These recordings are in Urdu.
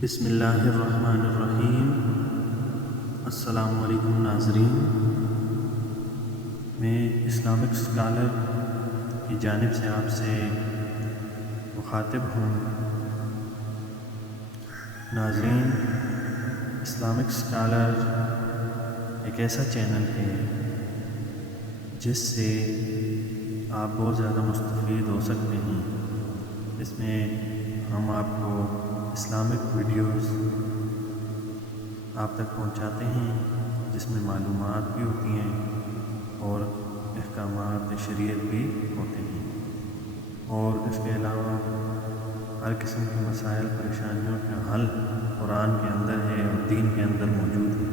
بسم اللہ الرحمن الرحیم۔ السلام علیکم ناظرین، میں اسلامک اسکالر کی جانب سے آپ سے مخاطب ہوں۔ ناظرین، اسلامک اسکالر ایک ایسا چینل ہے جس سے آپ بہت زیادہ مستفید ہو سکتے ہیں۔ اس میں ہم آپ کو اسلامک ویڈیوز آپ تک پہنچاتے ہیں، جس میں معلومات بھی ہوتی ہیں اور احکامات شریعت بھی ہوتے ہیں، اور اس کے علاوہ ہر قسم کے مسائل پریشانیوں کا حل قرآن کے اندر ہے اور دین کے اندر موجود ہے۔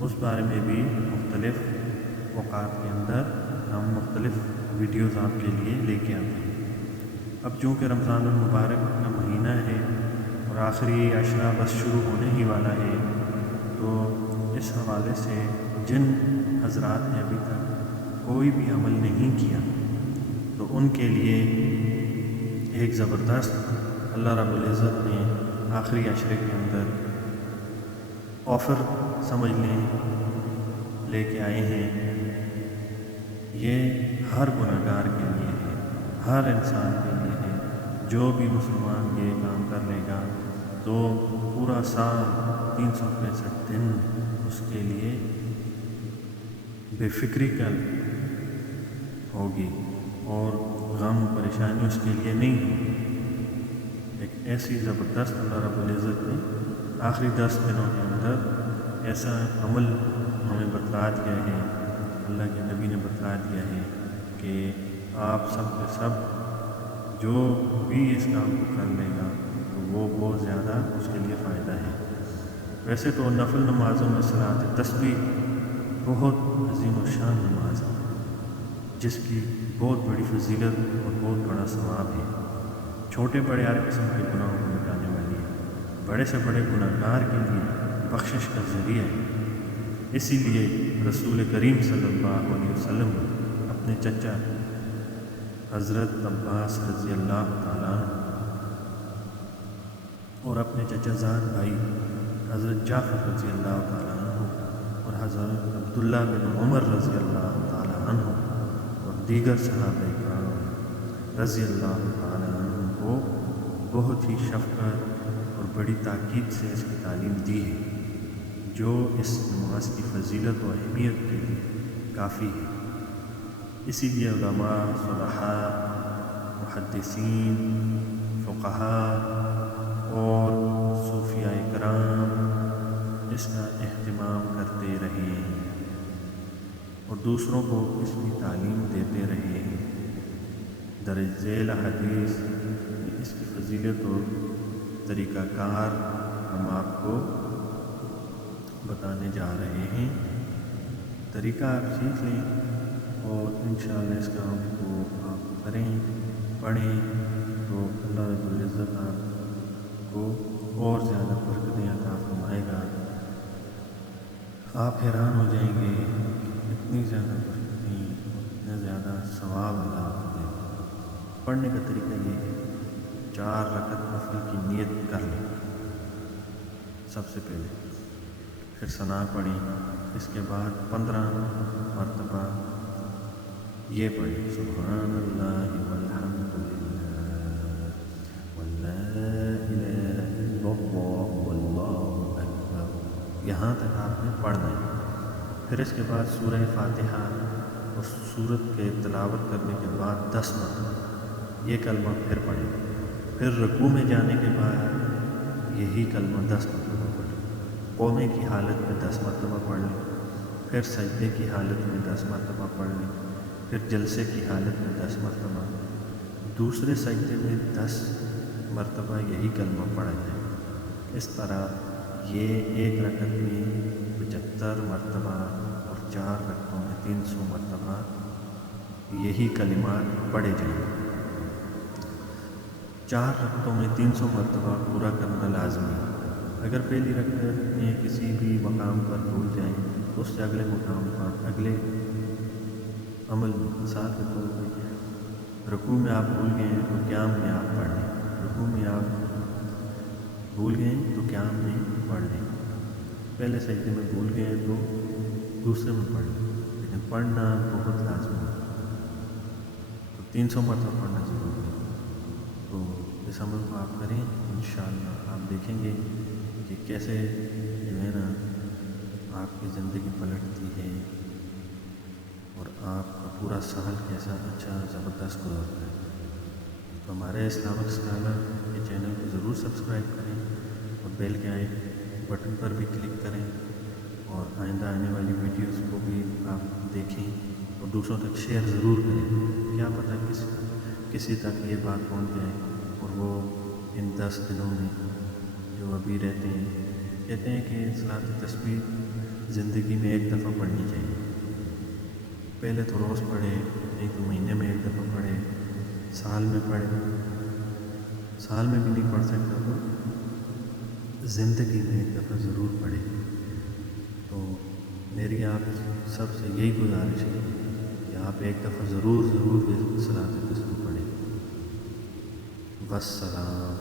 اس بارے میں بھی مختلف اوقات کے اندر ہم مختلف ویڈیوز آپ کے لیے لے کے آتے ہیں۔ اب چونکہ رمضان المبارک کا مہینہ ہے اور آخری عشرہ بس شروع ہونے ہی والا ہے، تو اس حوالے سے جن حضرات نے ابھی تک کوئی بھی عمل نہیں کیا، تو ان کے لیے ایک زبردست اللہ رب العزت نے آخری عشرے کے اندر آفر سمجھ لیں لے کے آئے ہیں۔ یہ ہر گناہ گار کے لیے ہے، ہر انسان کے لیے ہے۔ جو بھی مسلمان یہ کام کر لے گا تو پورا سال 365 دن اس کے لیے بے فکری کا ہوگی اور غم پریشانی اس کے لیے نہیں ہوگی۔ ایک ایسی زبردست اللہ رب العزت نے آخری 10 دنوں کے اندر ایسا عمل ہمیں بتلا دیا ہے، اللہ کے نبی نے بتلا دیا ہے کہ آپ سب کے سب جو بھی اس کام کو کر لے گا تو وہ بہت زیادہ اس کے لیے فائدہ ہے۔ ویسے تو نفل نمازوں میں صلاۃ تسبیح بہت عظیم و شان نماز ہے، جس کی بہت بڑی فضیلت اور بہت بڑا ثواب ہے۔ چھوٹے بڑے ہر قسم کے گناہوں کو مٹانے والی ہے، بڑے سے بڑے گناہ گار کے لیے بخشش کا ذریعہ ہے۔ اسی لیے رسول کریم صلی اللہ علیہ وسلم اپنے چچا حضرت عباس رضی اللہ تعالیٰ عنہ اور اپنے چچا زاد بھائی حضرت جعفر رضی اللہ تعالیٰ عنہ اور حضرت عبداللہ بن عمر رضی اللہ تعالیٰ عنہ اور دیگر صحابہ کرام رضی اللہ تعالیٰ عنہ کو بہت ہی شفقت اور بڑی تاکید سے اس کی تعلیم دی ہے، جو اس نماز کی فضیلت و اہمیت کے لیے کافی ہے۔ اسی لیے علماء، صلحاء، محدثین، فقہاء اور صوفیاء کرام اس کا اہتمام کرتے رہے ہیں اور دوسروں کو اس کی تعلیم دیتے رہے ہیں۔ درج ذیل حدیث اس کی فضیلت اور طریقہ کار ہم آپ کو بتانے جا رہے ہیں۔ طریقہ آپ سیکھ لیں اور انشاءاللہ اس کام کو آپ کریں، پڑھیں، تو اللہ رب العزت آپ کو اور زیادہ برکتیں عطا فرمائے گا۔ آپ حیران ہو جائیں گے کہ اتنی زیادہ برکتیں، اتنا زیادہ ثواب اللہ آپ کو دے گا۔ پڑھنے کا طریقہ یہ ہے، 4 رکعت نفل کی نیت کر لیں سب سے پہلے، پھر ثنا پڑھیں، اس کے بعد 15 مرتبہ یہ پڑھیں سبحان اللہ والحمد للہ ولا الہ الا اللہ واللہ اکبر، یہاں تک آپ نے پڑھنا ہے۔ پھر اس کے بعد سورہ فاتحہ اور سورت کے تلاوت کرنے کے بعد 10 مرتبہ یہ کلمہ پھر پڑھیں، پھر رکوع میں جانے کے بعد یہی کلمہ 10 مرتبہ پڑھیں، قومے کی حالت میں 10 مرتبہ پڑھ لیں، پھر سجدے کی حالت میں 10 مرتبہ پڑھ لیں، پھر جلسے کی حالت میں 10 مرتبہ، دوسرے سجدے میں 10 مرتبہ یہی کلمہ پڑھا جائے۔ اس طرح یہ ایک رکعت میں 75 مرتبہ اور 4 رکعتوں میں 300 مرتبہ یہی کلمات پڑھے جائیں۔ 4 رکعتوں میں 300 مرتبہ پورا کرنا لازمی ہے۔ اگر پہلی رکعت میں کسی بھی مقام پر بھول جائیں تو اس سے اگلے مقام پر اگلے عمل میں، مثال کے طور پہ رکوع میں آپ بھول گئے ہیں تو قیام میں آپ پڑھ لیں، رکوع میں آپ بھول گئے ہیں تو کیا ہم نے پڑھ لیں، پہلے سجدے میں بھول گئے ہیں تو دوسرے میں پڑھ لیں، لیکن پڑھنا بہت لازمی ہے، تو 300 مرتبہ پڑھنا ضروری ہے۔ تو اس عمل کو آپ کریں، انشاءاللہ آپ دیکھیں گے کہ کیسے جو ہے نا آپ کی زندگی پلٹتی ہے اور آپ کا پورا سال کیسا اچھا زبردست گزرتا ہے۔ تو ہمارے اسلامک اسکالر کے چینل کو ضرور سبسکرائب کریں اور بیل کے بٹن پر بھی کلک کریں، اور آئندہ آنے والی ویڈیوز کو بھی آپ دیکھیں اور دوسروں تک شیئر ضرور کریں، کیا پتہ کسی تک یہ بات پہنچ جائے اور وہ ان 10 دنوں میں جو ابھی رہتے ہیں، کہتے ہیں کہ صلاۃ تسبیح زندگی میں ایک دفعہ پڑھنی چاہیے، پہلے تو روز پڑھے، نہیں تو مہینے میں ایک دفعہ پڑھے، سال میں پڑھے، سال میں بھی نہیں پڑھ سکتا تو زندگی میں ایک دفعہ ضرور پڑھے۔ تو میری آپ سب سے یہی گزارش ہے کہ آپ ایک دفعہ ضرور صلاۃ تسبیح پڑھیں۔ والسلام۔